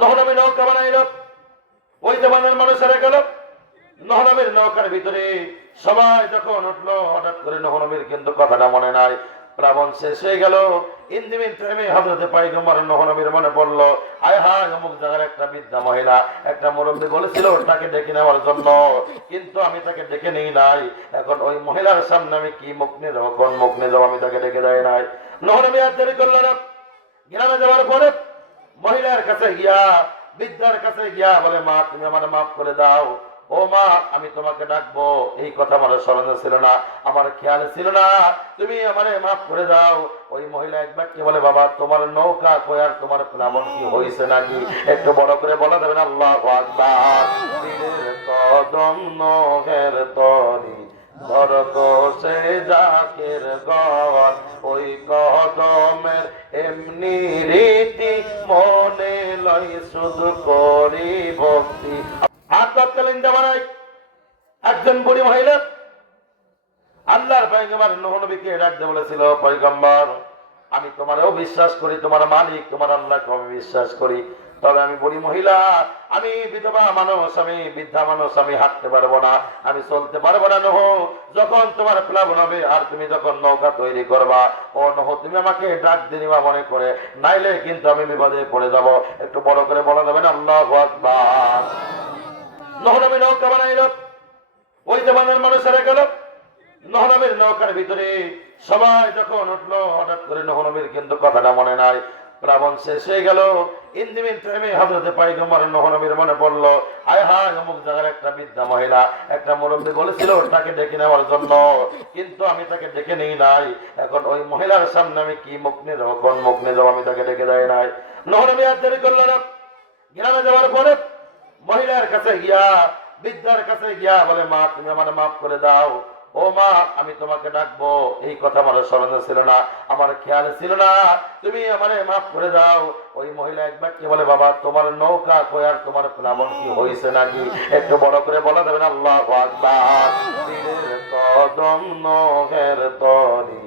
নহনবী নৌকা বানাইল। ওই জমানার মানুষেরা গেল নহনবীর নৌকার ভিতরে। সবাই যখন উঠলো, হঠাৎ করে নহনবীর কিন্তু কথাটা মনে নাই। প্লাবন শেষ হয়ে গেল। ইন্দিমিন টাইমে হযরতে পয়গম্বর নহনবীর মনে পড়লো, আয় হায়, অমুক জায়গার একটা বৃদ্ধা মহিলা, একটা মুরব্বী বলেছিল তাকে ডেকে নেওয়ার জন্য, কিন্তু আমি তাকে ডেকে নেই নাই। এখন ওই মহিলার সামনে আমি কি মুখ নিয়ে যাবো, কোন মুখ নিয়ে যাবো, আমি তাকে ডেকে দেয় নাই। নহনবী আর দেরি করল না। গ্রামে যাওয়ার পরে মহিলার কাছে গিয়া, বৃদ্ধার কাছে গিয়া বলে, মা তুমি আমার মাফ করে দাও। ও মা, আমি তোমাকে ডাকবো এই কথা আমার স্মরণে ছিল না, আমার খেয়াল ছিল না, তুমি আমারে মাফ করে দাও। ওই মহিলা এক বাক্যে বলে, বাবা তোমার নৌকা কই আর তোমার প্লাবন কি হয়েছে নাকি, একটু বড় করে বলা যাবে না? আল্লাহু আকবার। পীরের কদম নহের তরি ধরতো সে জাকের গর, ওই কদমের এমনি রীতি মনে লয় শুধু করি ভক্তি। একজন বুড়ি মহিলা আল্লাহর পয়গম্বর নবীকে ডাকতে বলেছিল, পয়গম্বর আমি তোমারও বিশ্বাস করি, তোমার মালিক তোমার আল্লাহকে আমি বিশ্বাস করি, তবে আমি বুড়ি মহিলা, আমি বিধবা মানুষ, আমি বৃদ্ধা মানুষ, আমি হাঁটতে পারবো না, আমি চলতে পারবো না। নহ, যখন তোমার প্লাবন হবে আর তুমি যখন নৌকা তৈরি করবা, ও নহ তুমি আমাকে ডাক দিবা মনে করে, নাইলে কিন্তু আমি বিপদে পড়ে যাব। একটু বড় করে বলা যাবে না? আল্লাহু আকবার। নহনবী নৌকা বানাইল। ওই জমানার মানুষেরা গেল নহনবীর নৌকার ভিতরে। সবাই যখন উঠলো, হঠাৎ করে নহনবীর কিন্তু কথাটা মনে নাই। প্লাবন শেষ হয়ে গেল। ইন্দিমিন টাইমে হযরতে পয়গম্বর নহনবীর মনে পড়লো, আয় হায়, অমুক জায়গার একটা বৃদ্ধা মহিলা, একটা মুরব্বী বলেছিল তাকে ডেকে নেওয়ার জন্য, কিন্তু আমি তাকে ডেকে নেই নাই। এখন ওই মহিলার সামনে আমি কি মুখ নিয়ে যাবো, কোন মুখ নিয়ে যাবো, আমি তাকে ডেকে দেয় নাই। নহনবী আর দেরি করল না। গ্রামে যাওয়ার পরে মহিলার কাছে গিয়া, বৃদ্ধার কাছে গিয়া বলে, মা তুমি আমার মাফ করে দাও। ও মা, আমি তোমাকে ডাকবো এই কথা আমার স্মরণে ছিল না, আমার খেয়াল ছিল না, তুমি আমারে মাফ করে দাও। ওই মহিলা এক বাক্যে বলে, বাবা তোমার নৌকা কই আর তোমার প্লাবন কি হয়েছে নাকি, একটু বড় করে বলা যাবে না? আল্লাহু আকবার। পীরের কদম নহের তরি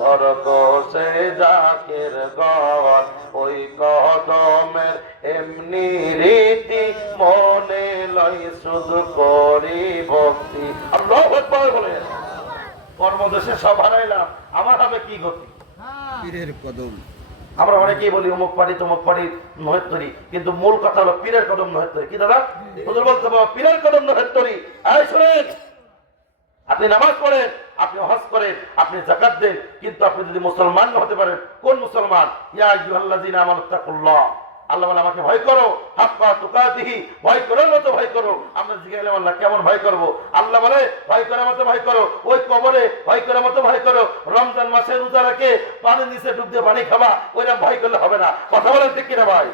ধরতো সে জাকের গর, ওই কদমের এমনি রীতি মনে লয় শুধু করি ভক্তি। আল্লাহু আকবার বলে কর্মদেশে সব হারাইলাম, আমার হবে কি গতি? পীরের কদম। আমরা অনেকেই বলি অমুক পারি তমুক পারি নহের তরি, কিন্তু মূল কথা হলো পীরের কদম নহের তরি। কি দাদা হুজুর বলতে পারবো, পীরের কদম নহের তরি। এই শুনেন, আপনি নামাজ পড়েন, আপনি হজ করেন, আপনি যাকাত দেন, কিন্তু আপনি যদি মুসলমান হতে পারেন, কোন মুসলমান? ইয়া আইয়ুহাল্লাযীনা আমানুত্তাকুল্লাহ, আল্লাহ বলে আমাকে ভয় করো, হাক্কা তুকাতিহি, ভয় করার মতো ভয় করো। আমরা জিজ্ঞাসা আল্লাহ কেমন ভয় করব? আল্লাহ বলে ভয় করার মতো ভয় করো, ওই কবরে ভয় করার মতো ভয় করো, রমজান মাসে রোজা রেখে পানির নিচে ডুব দিয়ে পানি খাবা, ওইরকম ভয় করলে হবে না। কথা বলেন ঠিক কিনা ভাই?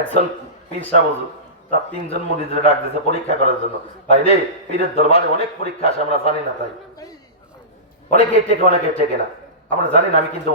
একজন পীর সাহেব হুজুর তার 3 জন মুরিদরে ডাক দিয়েছে পরীক্ষা করার জন্য। ভাই রে, পীরের দরবারে অনেক পরীক্ষা আসে, আমরা জানি না, তাই অনেকে টেকে অনেকে টেকে না, আমরা জানি না। আমি কিন্তু